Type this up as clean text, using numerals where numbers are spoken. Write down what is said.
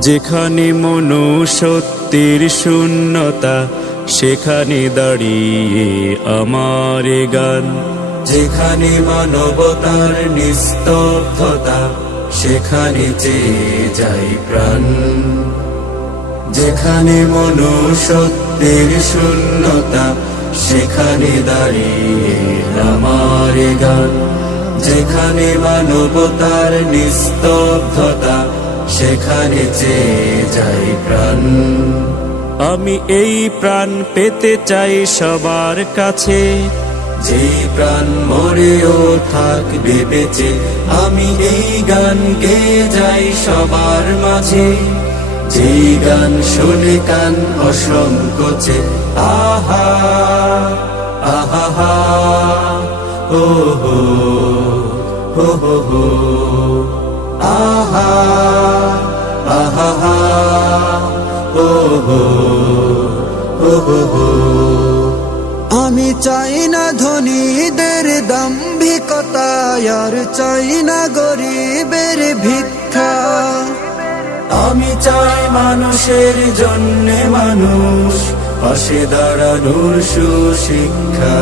যেখানে মনুষ্যত্বের শূন্যতা সেখানে দাঁড়িয়ে আমার গান। যেখানে মানবতার নিস্তব্ধতা সেখানে চেয়ে যায় প্রাণ। যেখানে মনুষ্যত্বের শূন্যতা সেখানে দাঁড়িয়ে আমার গান। যেখানে মানবতার নিস্তব্ধতা সেখানে চেয়ে যায় প্রাণ। আমি এই প্রাণ পেতে চাই সবার কাছে, যেই প্রাণ মরেও থাকবে বেঁচে। আমি এই গান গেয়ে যাই সবার মাঝে, যেই গান শুনে কান অসংকোচে। আহা আহা ও হো হো হো হো, আহা আহা ও হো হো হো হো। আমি চাই না ধনীদের দাম্ভিকতা, আর চাই না গরিবের ভিক্ষা। আমি চাই মানুষের জন্যে মানুষ, পাশে দাঁড়ানোর সুশিক্ষা।